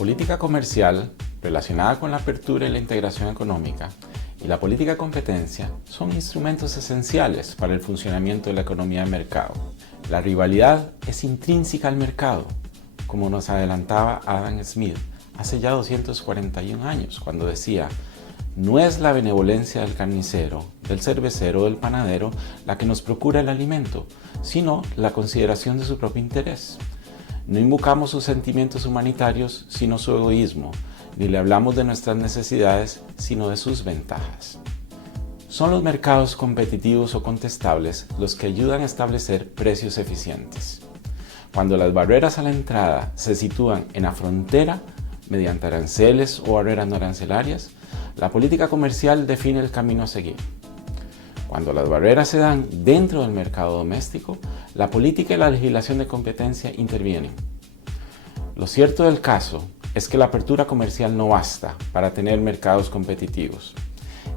política comercial, relacionada con la apertura y la integración económica, y la política de competencia son instrumentos esenciales para el funcionamiento de la economía de mercado. La rivalidad es intrínseca al mercado, como nos adelantaba Adam Smith hace ya 241 años, cuando decía: no es la benevolencia del carnicero, del cervecero o del panadero la que nos procura el alimento, sino la consideración de su propio interés. No invocamos sus sentimientos humanitarios, sino su egoísmo, ni le hablamos de nuestras necesidades, sino de sus ventajas. Son los mercados competitivos o contestables los que ayudan a establecer precios eficientes. Cuando las barreras a la entrada se sitúan en la frontera, mediante aranceles o barreras no arancelarias, la política comercial define el camino a seguir. Cuando las barreras se dan dentro del mercado doméstico, la política y la legislación de competencia intervienen. Lo cierto del caso es que la apertura comercial no basta para tener mercados competitivos.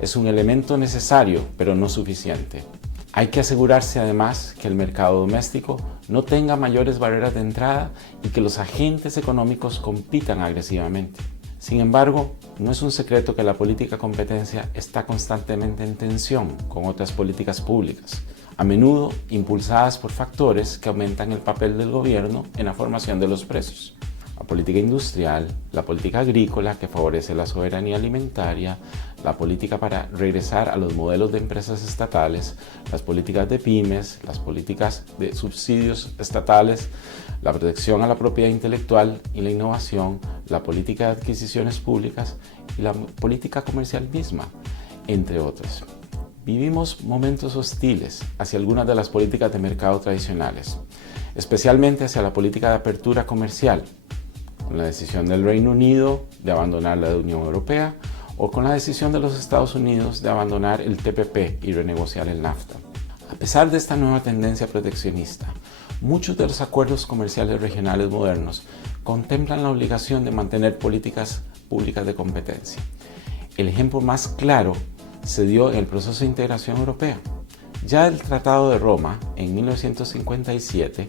Es un elemento necesario, pero no suficiente. Hay que asegurarse además que el mercado doméstico no tenga mayores barreras de entrada y que los agentes económicos compitan agresivamente. Sin embargo, no es un secreto que la política de competencia está constantemente en tensión con otras políticas públicas, a menudo impulsadas por factores que aumentan el papel del gobierno en la formación de los precios. La política industrial, la política agrícola que favorece la soberanía alimentaria, la política para regresar a los modelos de empresas estatales, las políticas de pymes, las políticas de subsidios estatales, la protección a la propiedad intelectual y la innovación, la política de adquisiciones públicas y la política comercial misma, entre otras. Vivimos momentos hostiles hacia algunas de las políticas de mercado tradicionales, especialmente hacia la política de apertura comercial, con la decisión del Reino Unido de abandonar la Unión Europea o con la decisión de los Estados Unidos de abandonar el TPP y renegociar el NAFTA. A pesar de esta nueva tendencia proteccionista, muchos de los acuerdos comerciales regionales modernos contemplan la obligación de mantener políticas públicas de competencia. El ejemplo más claro se dio en el proceso de integración europea. Ya el Tratado de Roma, en 1957,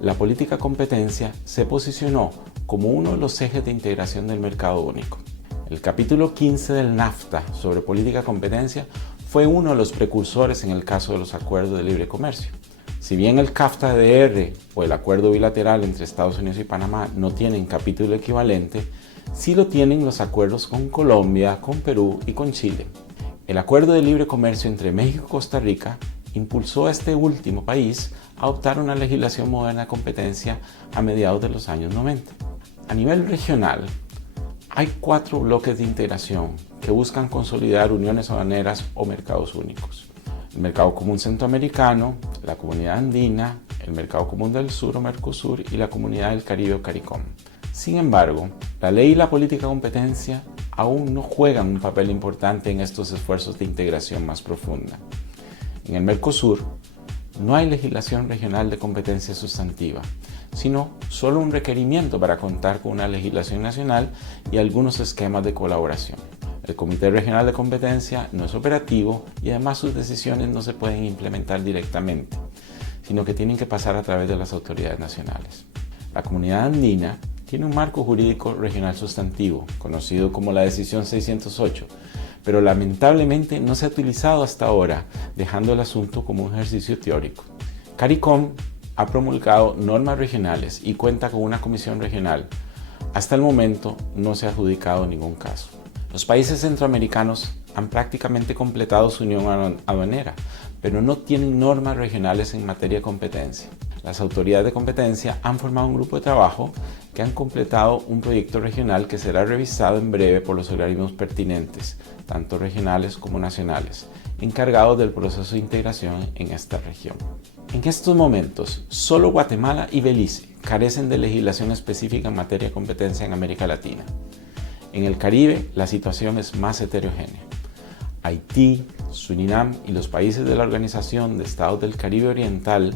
la política competencia se posicionó como uno de los ejes de integración del mercado único. El capítulo 15 del NAFTA sobre política competencia fue uno de los precursores en el caso de los acuerdos de libre comercio. Si bien el CAFTA-DR o el acuerdo bilateral entre Estados Unidos y Panamá no tienen capítulo equivalente, sí lo tienen los acuerdos con Colombia, con Perú y con Chile. El acuerdo de libre comercio entre México y Costa Rica impulsó a este último país a adoptar una legislación moderna de competencia a mediados de los años 90. A nivel regional, hay 4 bloques de integración que buscan consolidar uniones aduaneras o mercados únicos. El Mercado Común Centroamericano, la Comunidad Andina, el Mercado Común del Sur o Mercosur y la Comunidad del Caribe o CARICOM. Sin embargo, la ley y la política de competencia aún no juegan un papel importante en estos esfuerzos de integración más profunda. En el Mercosur, no hay legislación regional de competencia sustantiva, sino solo un requerimiento para contar con una legislación nacional y algunos esquemas de colaboración. El Comité Regional de Competencia no es operativo y además sus decisiones no se pueden implementar directamente, sino que tienen que pasar a través de las autoridades nacionales. La Comunidad Andina tiene un marco jurídico regional sustantivo, conocido como la Decisión 608, pero lamentablemente no se ha utilizado hasta ahora, dejando el asunto como un ejercicio teórico. CARICOM ha promulgado normas regionales y cuenta con una comisión regional. Hasta el momento no se ha adjudicado ningún caso. Los países centroamericanos han prácticamente completado su unión aduanera, pero no tienen normas regionales en materia de competencia. Las autoridades de competencia han formado un grupo de trabajo que han completado un proyecto regional que será revisado en breve por los organismos pertinentes, tanto regionales como nacionales, encargados del proceso de integración en esta región. En estos momentos, solo Guatemala y Belice carecen de legislación específica en materia de competencia en América Latina. En el Caribe, la situación es más heterogénea. Haití, Surinam y los países de la Organización de Estados del Caribe Oriental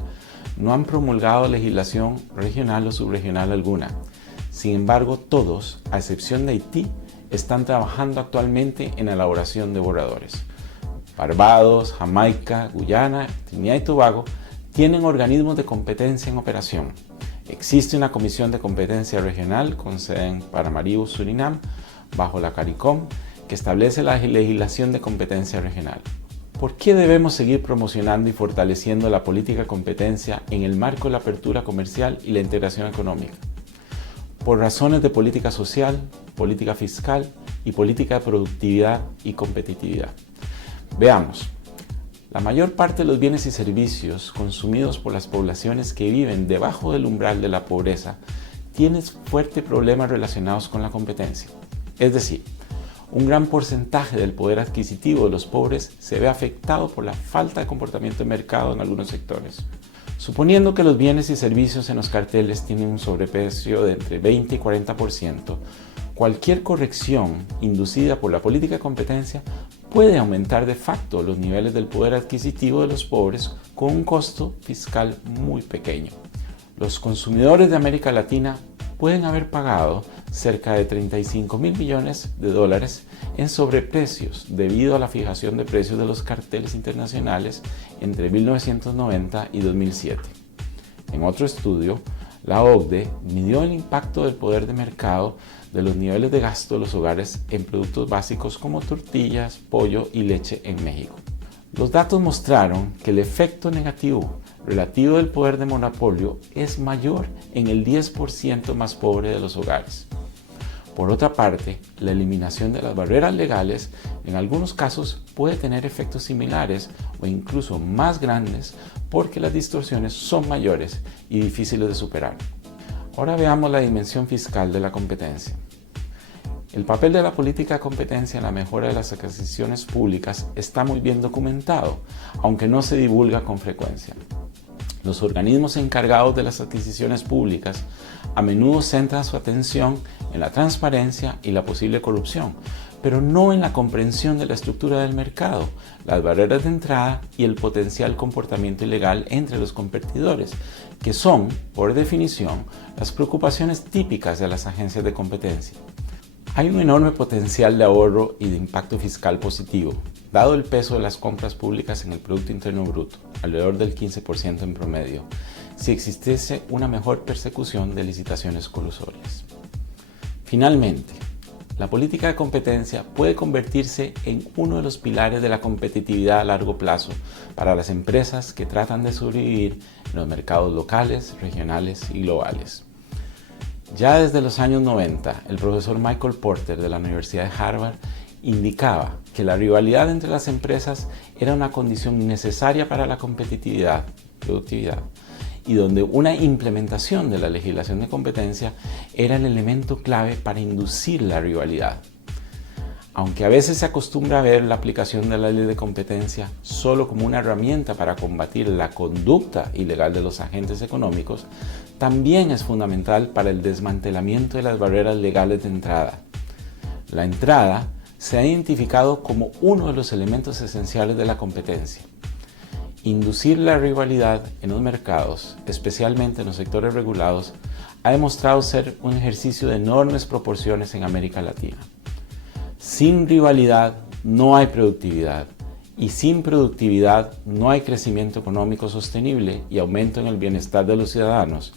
no han promulgado legislación regional o subregional alguna. Sin embargo, todos, a excepción de Haití, están trabajando actualmente en la elaboración de borradores. Barbados, Jamaica, Guyana, Trinidad y Tobago tienen organismos de competencia en operación. Existe una comisión de competencia regional con sede en Paramaribo, Surinam, bajo la CARICOM, que establece la legislación de competencia regional. ¿Por qué debemos seguir promocionando y fortaleciendo la política de competencia en el marco de la apertura comercial y la integración económica? Por razones de política social, política fiscal y política de productividad y competitividad. Veamos. La mayor parte de los bienes y servicios consumidos por las poblaciones que viven debajo del umbral de la pobreza tienen fuertes problemas relacionados con la competencia. Es decir, un gran porcentaje del poder adquisitivo de los pobres se ve afectado por la falta de comportamiento de mercado en algunos sectores. Suponiendo que los bienes y servicios en los carteles tienen un sobreprecio de entre 20 y 40%, cualquier corrección inducida por la política de competencia puede aumentar de facto los niveles del poder adquisitivo de los pobres con un costo fiscal muy pequeño. Los consumidores de América Latina pueden haber pagado cerca de 35.000 millones de dólares en sobreprecios debido a la fijación de precios de los carteles internacionales entre 1990 y 2007. En otro estudio, la OCDE midió el impacto del poder de mercado de los niveles de gasto de los hogares en productos básicos como tortillas, pollo y leche en México. Los datos mostraron que el efecto negativo relativo del poder de monopolio es mayor en el 10% más pobre de los hogares. Por otra parte, la eliminación de las barreras legales en algunos casos puede tener efectos similares o incluso más grandes porque las distorsiones son mayores y difíciles de superar. Ahora veamos la dimensión fiscal de la competencia. El papel de la política de competencia en la mejora de las adquisiciones públicas está muy bien documentado, aunque no se divulga con frecuencia. Los organismos encargados de las adquisiciones públicas a menudo centran su atención en la transparencia y la posible corrupción, pero no en la comprensión de la estructura del mercado, las barreras de entrada y el potencial comportamiento ilegal entre los competidores, que son, por definición, las preocupaciones típicas de las agencias de competencia. Hay un enorme potencial de ahorro y de impacto fiscal positivo, dado el peso de las compras públicas en el Producto Interno Bruto, alrededor del 15% en promedio, si existiese una mejor persecución de licitaciones colusorias. Finalmente, la política de competencia puede convertirse en uno de los pilares de la competitividad a largo plazo para las empresas que tratan de sobrevivir en los mercados locales, regionales y globales. Ya desde los años 90, el profesor Michael Porter de la Universidad de Harvard indicaba que la rivalidad entre las empresas era una condición necesaria para la competitividad, productividad, y donde una implementación de la legislación de competencia era el elemento clave para inducir la rivalidad. Aunque a veces se acostumbra a ver la aplicación de la ley de competencia solo como una herramienta para combatir la conducta ilegal de los agentes económicos, también es fundamental para el desmantelamiento de las barreras legales de entrada. La entrada se ha identificado como uno de los elementos esenciales de la competencia. Inducir la rivalidad en los mercados, especialmente en los sectores regulados, ha demostrado ser un ejercicio de enormes proporciones en América Latina. Sin rivalidad no hay productividad y sin productividad no hay crecimiento económico sostenible y aumento en el bienestar de los ciudadanos,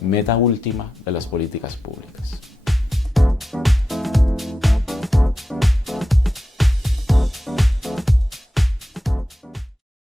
meta última de las políticas públicas.